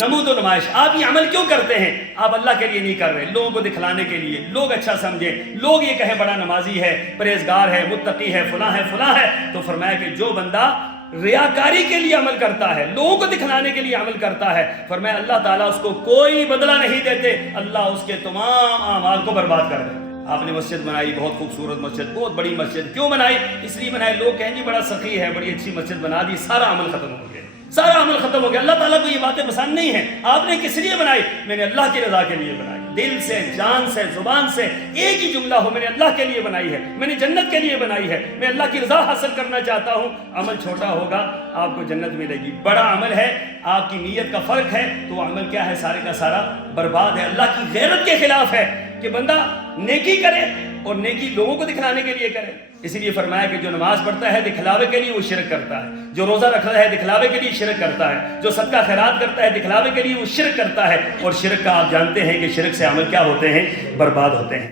نمود و نمائش. آپ یہ عمل کیوں کرتے ہیں؟ آپ اللہ کے لیے نہیں کر رہے، لوگوں کو دکھلانے کے لیے، لوگ اچھا سمجھیں، لوگ یہ کہیں بڑا نمازی ہے، پرہیزگار ہے، متقی ہے، فلاں ہے فلاں ہے. تو فرمایا کہ جو بندہ ریاکاری کے لیے عمل کرتا ہے، لوگوں کو دکھلانے کے لیے عمل کرتا ہے، فرمایا اللہ تعالیٰ اس کو کوئی بدلہ نہیں دیتے، اللہ اس کے تمام اعمال کو برباد کر دیتے. آپ نے مسجد بنائی، بہت خوبصورت مسجد، بہت بڑی مسجد. کیوں بنائی؟ اس لیے بنائی لوگ کہیں جی بڑا سخی ہے، بڑی اچھی مسجد بنا دی، سارا عمل ختم ہو گیا، سارا عمل ختم ہو گیا. اللہ تعالیٰ کو یہ باتیں پسند نہیں ہیں. آپ نے کس لیے بنائی؟ میں نے اللہ کی رضا کے لیے بنائی، دل سے، جان سے، زبان سے ایک ہی جملہ ہو، میں نے اللہ کے لیے بنائی ہے، میں نے جنت کے لیے بنائی ہے، میں اللہ کی رضا حاصل کرنا چاہتا ہوں. عمل چھوٹا ہوگا آپ کو جنت ملے گی، بڑا عمل ہے آپ کی نیت کا فرق ہے تو عمل کیا ہے؟ سارے کا سارا برباد ہے، اللہ کی غیرت کے خلاف ہے کہ بندہ نیکی کرے اور نیکی لوگوں کو دکھلانے کے لیے کرے. اسی لیے فرمایا کہ جو نماز پڑھتا ہے دکھلاوے کے لیے وہ شرک کرتا ہے، جو روزہ رکھتا ہے دکھلاوے کے لیے شرک کرتا ہے، جو صدقہ خیرات کرتا ہے دکھلاوے کے لیے وہ شرک کرتا ہے. اور شرک کا آپ جانتے ہیں کہ شرک سے عمل کیا ہوتے ہیں؟ برباد ہوتے ہیں.